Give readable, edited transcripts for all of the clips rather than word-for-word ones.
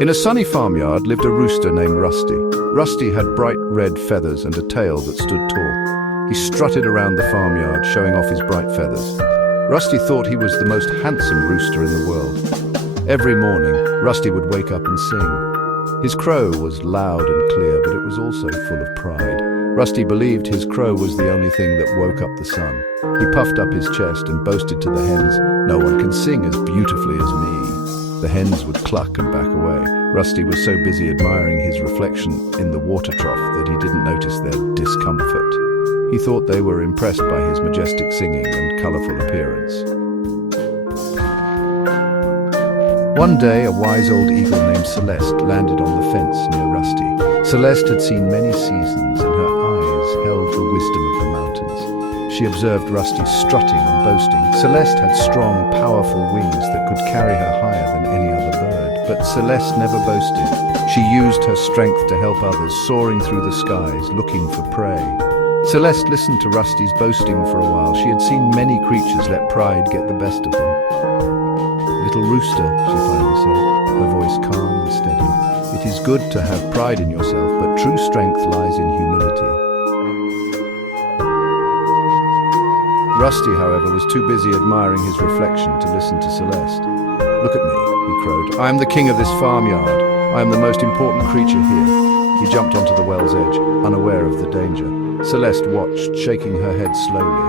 In a sunny farmyard lived a rooster named Rusty. Rusty had bright red feathers and a tail that stood tall. He strutted around the farmyard, showing off his bright feathers. Rusty thought he was the most handsome rooster in the world. Every morning, Rusty would wake up and sing. His crow was loud and clear, but it was also full of pride. Rusty believed his crow was the only thing that woke up the sun. He puffed up his chest and boasted to the hens, "No one can sing as beautifully as me." The hens would cluck and back away. Rusty was so busy admiring his reflection in the water trough that he didn't notice their discomfort. He thought they were impressed by his majestic singing and colorful appearance. One day, a wise old eagle named Celeste landed on the fence near Rusty. Celeste had seen many seasons, and her eyes held the wisdom of the mountains. She observed Rusty strutting and boasting. Celeste had strong, powerful wings that could carry her higher than any other bird. But Celeste never boasted. She used her strength to help others, soaring through the skies, looking for prey. Celeste listened to Rusty's boasting for a while. She had seen many creatures let pride get the best of them. "Little rooster," she finally said, her voice calm and steady, "it is good to have pride in yourself, but true strength lies in humility." Rusty, however, was too busy admiring his reflection to listen to Celeste. "Look at me," he crowed. "I am the king of this farmyard. I am the most important creature here." He jumped onto the well's edge, unaware of the danger. Celeste watched, shaking her head slowly.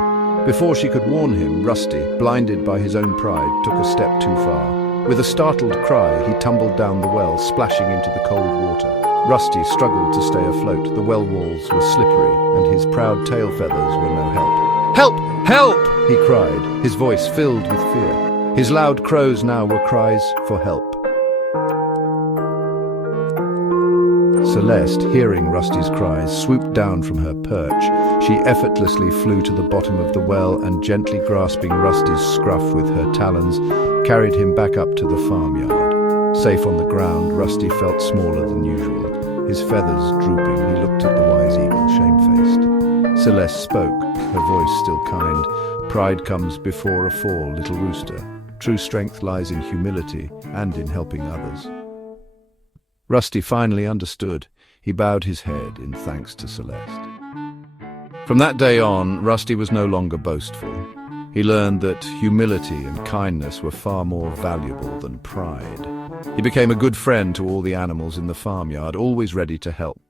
Before she could warn him, Rusty, blinded by his own pride, took a step too far. With a startled cry, he tumbled down the well, splashing into the cold water. Rusty struggled to stay afloat. The well walls were slippery, and his proud tail feathers were no help. "Help! Help!" he cried, his voice filled with fear. His loud crows now were cries for help. Celeste, hearing Rusty's cries, swooped down from her perch. She effortlessly flew to the bottom of the well and, gently grasping Rusty's scruff with her talons, carried him back up to the farmyard. Safe on the ground, Rusty felt smaller than usual. His feathers drooping, he looked at the wise eagle, shamefaced. Celeste spoke, her voice still kind. "Pride comes before a fall, little rooster. True strength lies in humility and in helping others." Rusty finally understood. He bowed his head in thanks to Celeste. From that day on, Rusty was no longer boastful. He learned that humility and kindness were far more valuable than pride. He became a good friend to all the animals in the farmyard, always ready to help.